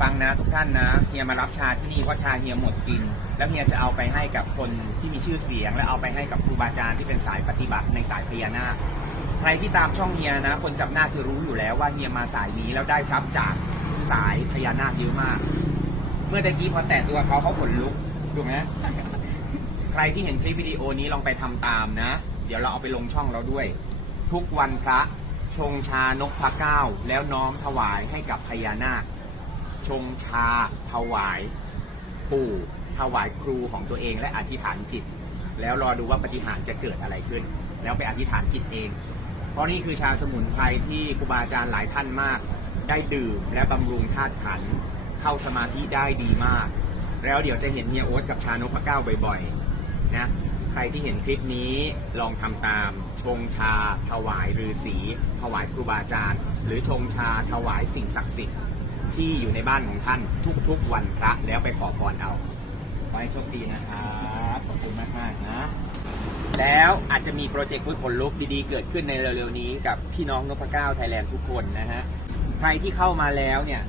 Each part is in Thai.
ฟังนะทุกท่านนะเฮียมารับชาที่นี่เพราะชาเฮียหมดกิน แล้วเฮียจะเอาไปให้กับคนที่มีชื่อเสียง และเอาไปให้กับครูบาอาจารย์ที่เป็นสายปฏิบัติในสายพญานาคใครที่ตามช่องเฮียนะ คนจับหน้าจะรู้อยู่แล้วว่าเฮียมาสายนี้แล้วได้ทรัพย์จากสายพญานาคเยอะมาก เมื่อตะกี้พอแตะตัวเขาเขาขนลุกถูกไหมใครที่เห็นคลิปวิดีโอนี้ลองไปทำตามนะ เดี๋ยวเราเอาไปลงช่องเราด้วย ทุกวันพระชงชานกพระเก้า แล้วน้อมถวายให้กับพญานาค ชงชาถวายปู่ถวายครูของตัวเองและอธิษฐานจิต แล้วรอดูว่าปฏิหารจะเกิดอะไรขึ้น แล้วไปอธิษฐานจิตเอง เพราะนี่คือชาสมุนไพรที่ครูบาอาจารย์หลายท่านมาก ได้ดื่มและบำรุงธาตุขันเข้าสมาธิได้ดีมาก แล้วเดี๋ยวจะเห็นเฮียโอ๊ตกับชานพเก้าบ่อยๆนะใครที่เห็นคลิปนี้ลองทำตาม ชงชา ถวายฤาษีถวายครูบาอาจารย์ หรือชงชาถวายสิ่งศักดิ์สิทธิ์ ที่อยู่ในบ้านของท่านทุกๆวันพระแล้วไปขอพรเอาขอให้โชคดีนะครับขอบคุณมากๆนะ แล้วอาจจะมีโปรเจกต์พุ้ยขนลุกดีๆ เกิดขึ้นในเร็วๆนี้กับพี่น้องนพเก้าไทยแลนด์ทุกคนนะฮะ ใครที่เข้ามาแล้วเนี่ย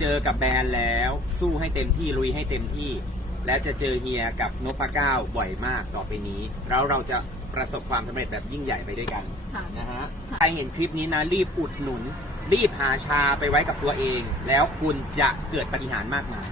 เจอกับแบรนด์แล้วสู้ให้เต็มที่ลุยให้เต็มที่ และจะเจอเฮียกับนพเก้าบ่อยมากต่อไปนี้ แล้วเราจะประสบความสำเร็จแบบยิ่งใหญ่ไปด้วยกันค่ะนะฮะ ใครเห็นคลิปนี้นะรีบอุดหนุน รีบหาชาไปไว้กับตัวเอง แล้วคุณจะเกิดปฏิหารย์มากมาย